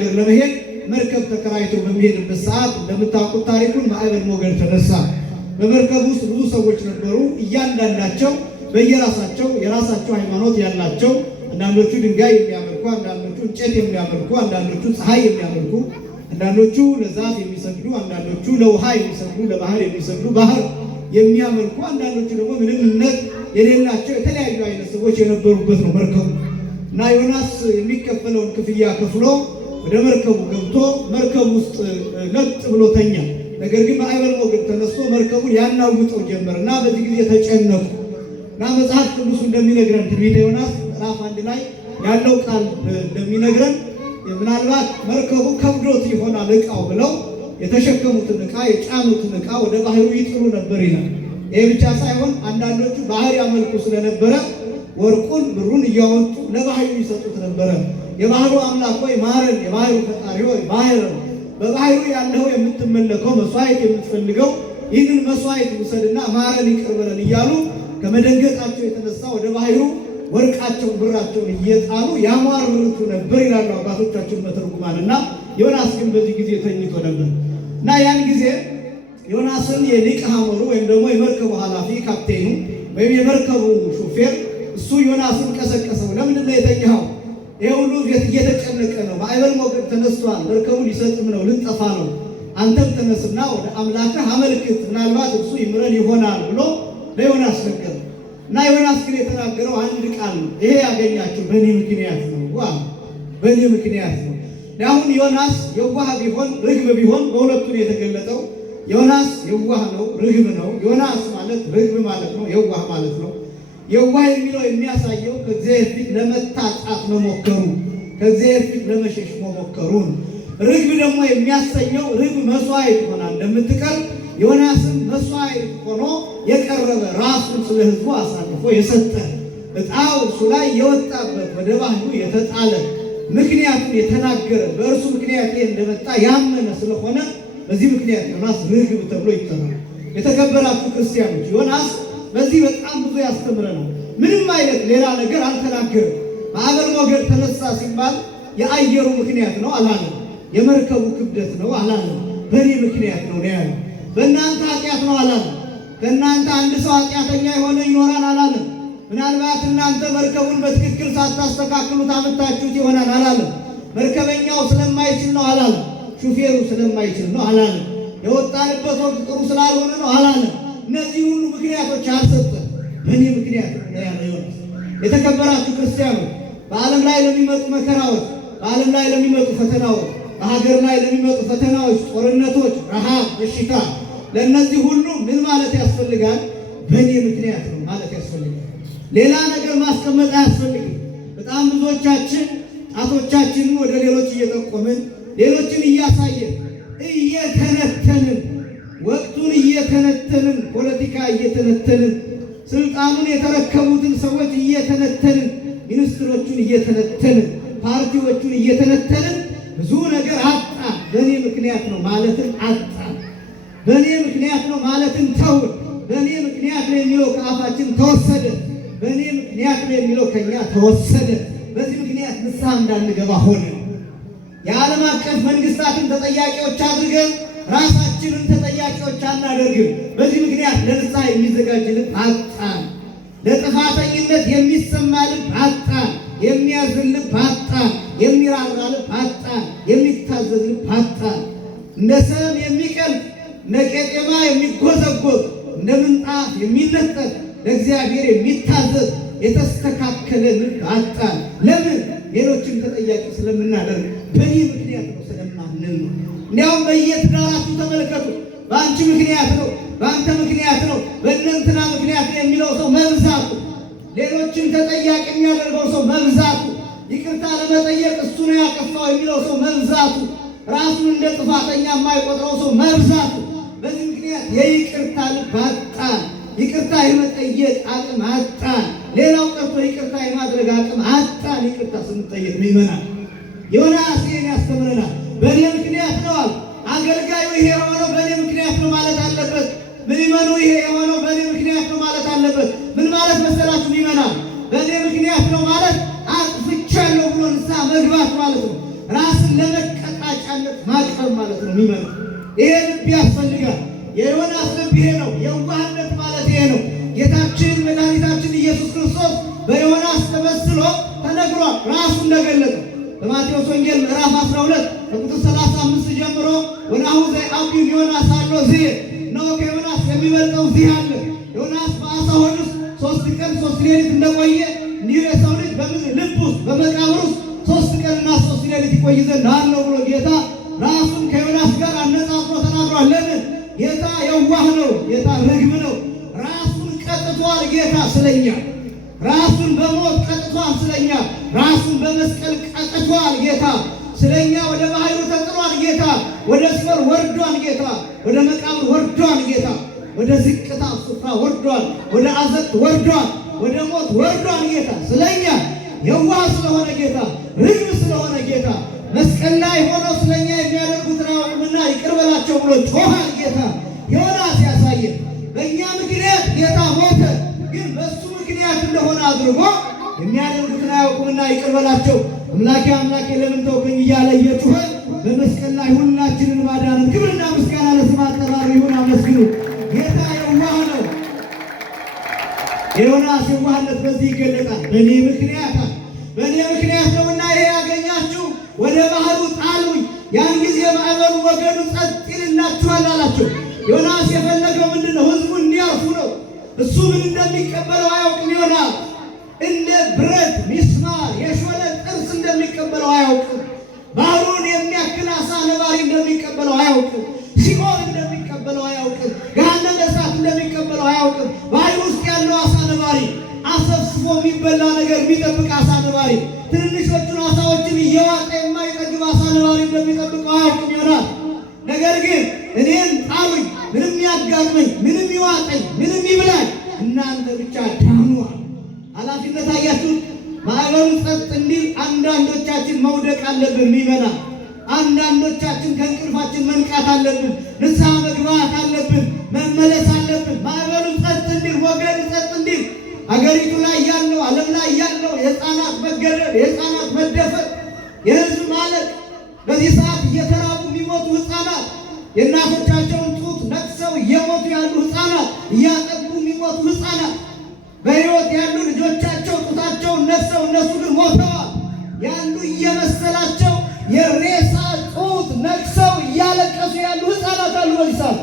ሀገር ለመሄድ መርከብ ተከራይቶ በሚሄድበት ሰዓት እንደምታውቁት ታሪኩን ማዕበል ሞገድ ተነሳ። በመርከብ ውስጥ ብዙ ሰዎች ነበሩ። እያንዳንዳቸው በየራሳቸው የራሳቸው ሃይማኖት ያላቸው፣ አንዳንዶቹ ድንጋይ የሚያመልኩ፣ አንዳንዶቹ እንጨት የሚያመልኩ፣ አንዳንዶቹ ፀሐይ የሚያመልኩ፣ አንዳንዶቹ ለዛፍ የሚሰግዱ፣ አንዳንዶቹ ለውሃ የሚሰግዱ፣ ለባህር የሚሰግዱ፣ ባህር የሚያመልኩ፣ አንዳንዶቹ ደግሞ ምንም እምነት የሌላቸው የተለያዩ አይነት ሰዎች የነበሩበት ነው መርከቡ እና ዮናስ የሚከፈለውን ክፍያ ከፍሎ ወደ መርከቡ ገብቶ መርከቡ ውስጥ ለጥ ብሎ ተኛ። ነገር ግን ማዕበል ሞገድ ተነስቶ መርከቡን ያናውጠው ጀመር እና በዚህ ጊዜ ተጨነቁ እና መጽሐፍ ቅዱስ እንደሚነግረን ትንቢተ ዮናስ ምዕራፍ 1 ላይ ያለው ቃል እንደሚነግረን ምናልባት መርከቡ ከብዶት ይሆናል ዕቃው ብለው የተሸከሙትን ዕቃ የጫኑትን ዕቃ ወደ ባህሩ ይጥሉ ነበር ይላል። ይህ ብቻ ሳይሆን አንዳንዶቹ ባህር ያመልኩ ስለነበረ ወርቁን ብሩን እያወጡ ለባህሩ ይሰጡት ነበረ። የባህሩ አምላክ ሆይ ማረን፣ የባህሩ ፈጣሪ ሆይ ማረን፣ በባህሩ ያለው የምትመለከው መስዋዕት የምትፈልገው ይህንን መስዋዕት ውሰድና ማረን ይቅር በለን እያሉ ከመደንገጣቸው የተነሳ ወደ ባህሩ ወርቃቸውን ብራቸውን እየጣሉ ያሟርቱ ነበር ይላሉ አባቶቻችን በትርጉማንና ዮናስ ግን በዚህ ጊዜ ተኝቶ ነበር እና ያን ጊዜ ዮናስን የሊቀ ሐመሩ ወይም ደግሞ የመርከቡ ኃላፊ ካፕቴኑ ወይም የመርከቡ ሹፌር እሱ ዮናስን ቀሰቀሰው። ለምንድን ነው የተኛኸው? ይሄ ሁሉ እየተጨነቀ ነው፣ ማዕበል ሞገድ ተነስቷል፣ መርከቡ ሊሰጥም ነው፣ ልንጠፋ ነው። አንተም ተነስና ወደ አምላክህ አመልክት፣ ምናልባት እሱ ይምረን ይሆናል ብሎ ለዮናስ ነገረ እና ዮናስ ግን የተናገረው አንድ ቃል ነው። ይሄ ያገኛችሁ በእኔ ምክንያት ነው፣ በእኔ ምክንያት ነው። አሁን ዮናስ የዋህ ቢሆን ርግብ ቢሆን በሁለቱ ነው የተገለጠው። ዮናስ የዋህ ነው፣ ርግብ ነው። ዮናስ ማለት ርግብ ማለት ነው፣ የዋህ ማለት ነው። የዋህ የሚለው የሚያሳየው ከእግዚአብሔር ፊት ለመታጣት መሞከሩ፣ ከእግዚአብሔር ፊት ለመሸሽ መሞከሩን። ርግብ ደግሞ የሚያሰኘው ርግብ መስዋዕት ሆና እንደምትቀርብ ዮናስም መስዋዕት ሆኖ የቀረበ ራሱን ስለ ሕዝቡ አሳልፎ የሰጠ ዕጣው እሱ ላይ የወጣበት ወደ ባህሩ የተጣለ ምክንያቱን የተናገረ በእርሱ ምክንያት እንደመጣ ያመነ ስለሆነ በዚህ ምክንያት ዮናስ ርግብ ተብሎ ይጠራል። የተከበራችሁ ክርስቲያኖች ዮናስ በዚህ በጣም ብዙ ያስተምረናል። ምንም አይነት ሌላ ነገር አልተናገረም። ማዕበል ሞገድ ተነሳ ሲባል የአየሩ ምክንያት ነው አላለም። የመርከቡ ክብደት ነው አላለም። በእኔ ምክንያት ነው ያለው። በእናንተ ኃጢአት ነው አላለም። ከእናንተ አንድ ሰው ኃጢአተኛ የሆነ ይኖራል አላለም። ምናልባት እናንተ መርከቡን በትክክል ሳታስተካክሉት አመጣችሁት ይሆናል አላለም። መርከበኛው ስለማይችል ነው አላለም። ሹፌሩ ስለማይችል ነው አላለም። የወጣንበት ወቅት ጥሩ ስላልሆነ ነው አላለም። እነዚህ ሁሉ ምክንያቶች አልሰጠም። በእኔ ምክንያት ነው ያለው ዮናስ። የተከበራችሁ ክርስቲያኖች በዓለም ላይ ለሚመጡ መከራዎች፣ በዓለም ላይ ለሚመጡ ፈተናዎች፣ በሀገር ላይ ለሚመጡ ፈተናዎች፣ ጦርነቶች፣ ረሃብ፣ በሽታ ለእነዚህ ሁሉ ምን ማለት ያስፈልጋል? በእኔ ምክንያት ነው ማለት ያስፈልጋል። ሌላ ነገር ማስቀመጥ አያስፈልግም። በጣም ብዙዎቻችን ጣቶቻችንን ወደ ሌሎች እየጠቆምን ሌሎችን እያሳየን እየተነተንን ወቅቱን እየተነተንን ፖለቲካ እየተነተንን ስልጣኑን የተረከቡትን ሰዎች እየተነተንን ሚኒስትሮቹን እየተነተንን ፓርቲዎቹን እየተነተንን ብዙ ነገር አጣን። በእኔ ምክንያት ነው ማለትን አጣን። በእኔ ምክንያት ነው ማለትን ተውን። በእኔ ምክንያት ነው የሚለው ከአፋችን ተወሰደ። በእኔ ምክንያት ነው የሚለው ከኛ ተወሰደ። በዚህ ምክንያት ንስሐ እንዳንገባ ሆነ። የዓለም አቀፍ መንግስታትን ተጠያቂዎች አድርገን ራሳችንን ተጠያቂዎች አናደርግም። በዚህ ምክንያት ለንስሐ የሚዘጋጅ ልብ አጣን። ለጥፋተኝነት የሚሰማ ልብ አጣን። የሚያዝን ልብ አጣን። የሚራራ ልብ አጣን። የሚታዘዝ ልብ አጣን። እንደ ሰም የሚቀልጥ እንደ ቄጤማ የሚጎዘጎዝ እንደ ምንጣፍ የሚነጠፍ ለእግዚአብሔር የሚታዘዝ የተስተካከለ ልብ አጣን። ለምን? ሌሎችን ተጠያቂ ስለምናደርግ በእኔ ምክንያት ነው ስለማንል ነው። እንዲያውም በየትዳራችሁ ተመልከቱ። በአንቺ ምክንያት ነው፣ በአንተ ምክንያት ነው፣ በእነንትና ምክንያት ነው የሚለው ሰው መብዛቱ፣ ሌሎችን ተጠያቂ የሚያደርገው ሰው መብዛቱ፣ ይቅርታ ለመጠየቅ እሱ ነው ያጠፋው የሚለው ሰው መብዛቱ፣ ራሱን እንደ ጥፋተኛ የማይቆጥረው ሰው መብዛቱ። በዚህ ምክንያት የይቅርታ ልብ አጣን። ይቅርታ የመጠየቅ አቅም አጣን። ሌላው ቀርቶ ይቅርታ የማድረግ አቅም አጣን። ይቅርታ ስንጠየቅ ይመናል። ዮናስ ይህን ያስተምረናል። በእኔ ምክንያት ነው አለ። አገልጋዩ ይሄ የሆነው በእኔ ምክንያት ነው ማለት አለበት። ምዕመኑ ይሄ የሆነው በእኔ ምክንያት ነው ማለት አለበት። ምን ማለት መሰላችሁ? ይመናል በእኔ ምክንያት ነው ማለት አጥፍቻለሁ ብሎ ንስሐ መግባት ማለት ነው። ራስን ለመቀጣጫነት ማቅረብ ማለት ነው የሚመጣው። ይሄ ልብ ያስፈልጋል። የዮናስ ልብ ይሄ ነው። የዋህነት ማለት ይሄ ነው። ጌታችን መድኃኒታችን ኢየሱስ ክርስቶስ በዮናስ ተመስሎ ተነግሯል። ራሱ እንደገለጠ በማቴዎስ ወንጌል ምዕራፍ 12 ከቁጥር 35 ጀምሮ ወናሁ ዘአብዩ ዮናስ አሎ እዚህ ነው። ከዮናስ የሚበልጠው እዚህ አለ። ዮናስ በአሳ ሆድ ውስጥ 3 ቀን 3 ሌሊት እንደቆየ እንዲሁ የሰው ልጅ በምድር ልብ ውስጥ በመቃብር ውስጥ 3 ቀንና 3 ሌሊት ይቆይ ዘንድ አለው ብሎ ጌታ ራሱን ከዮናስ ጋር አነጻጽሮ ተናግሯል። ለምን? ጌታ የዋህ ነው። ጌታ ርግብ ነው። ራሱን ቀጥቷል። ጌታ ስለኛ ራሱን በሞት ቀጥቷል። ስለኛ ራሱን በመስቀል ቀጥቷል። ጌታ ስለኛ ወደ ባህሩ ተጥሏል። ጌታ ወደ ሲኦል ወርዷል። ጌታ ወደ መቃብር ወርዷል። ጌታ ወደ ዝቅታ ስፍራ ወርዷል። ወደ አዘቅት ወርዷል። ወደ ሞት ወርዷል። ጌታ ስለኛ የዋህ ስለሆነ ጌታ ርግብ ስለሆነ ጌታ መስቀል ላይ ሆኖ ስለኛ የሚያደርጉትን አያውቁምና ይቅር በላቸው ብሎ ጮኻል። ጌታ ዮናስ ያሳየን። በእኛ ምክንያት ጌታ ሞተ፣ ግን በሱ ምክንያት እንደሆነ አድርጎ የሚያደርጉትን አያውቁምና ይቅር በላቸው። አምላኬ አምላኬ ለምን ተውከኝ እያለ እየጮኸ በመስቀል ላይ ሁላችንን ማዳንን ክብርና ምስጋና ለስም አጠራሩ ይሁን። አመስግኑ። ጌታ የዋህ ነው። የዮናስ የዋህነት በዚህ ይገለጣል። በእኔ ምክንያት ነውና ይሄ ያገኛችሁ፣ ወደ ባህሩ ጣሉኝ፣ ያን ጊዜ ማዕበሉ ወገኑ ጸጥ ይልላችኋል አላቸው። ዮናስ የፈለገው ምንድን ነው? ህዝቡ እንዲያርፉ ነው። እሱ ምን እንደሚቀበለው አያውቅም። ዮናስ እንደ ብረት ሚስማር የሾለ ጥርስ እንደሚቀበለው አያውቅም። ባህሩን የሚያክል አሳ ነባሪ እንደሚቀበለው አያውቅም። ሲኦል እንደሚቀበለው አያውቅም። ገሃነመ እሳት እንደሚቀበለው አያውቅም። ባህር ውስጥ ያለው አሳ ነባሪ አሰብስቦ የሚበላ ነገር የሚጠብቅ አሳ ነባሪ ትንንሾቹን አሳዎችን እየዋጠ የማይጠግብ አሳ ነባሪ እንደሚጠብቀው አያውቅም ዮናስ። ነገር ግን እኔን ጣሉኝ፣ ምንም ያጋጥመኝ፣ ምንም ይዋጠኝ፣ ምንም ይብላኝ፣ እናንተ ብቻ ዳኑዋል። ኃላፊነት አያችሁ። ማዕበሉ ጸጥ እንዲል አንዳንዶቻችን መውደቅ አለብን። ሚመና አንዳንዶቻችን ከእንቅልፋችን መንቃት አለብን። ንስሐ መግባት አለብን። መመለስ አለብን። ማዕበሉ ጸጥ እንዲል፣ ወገኑ ጸጥ እንዲል፣ አገሪቱ ላይ ያለው ዓለም ላይ ያለው የሕፃናት መገደል፣ የሕፃናት መደፈር፣ የሕዝብ ማለቅ፣ በዚህ ሰዓት እየተራቡ የሚሞቱ ሕፃናት፣ የእናቶቻቸውን ጡት ነክሰው እየሞቱ ያሉ ሕፃናት፣ እያጠቡ የሚሞቱ ሕፃናት፣ በሕይወት ያሉ ልጆቻቸው ጡታቸውን ነክሰው እነሱ ግን ሞተዋል ያሉ እየመሰላቸው የሬሳ ጡት ነክሰው እያለቀሱ ያሉ ሕፃናት አሉ በዚህ ሰዓት።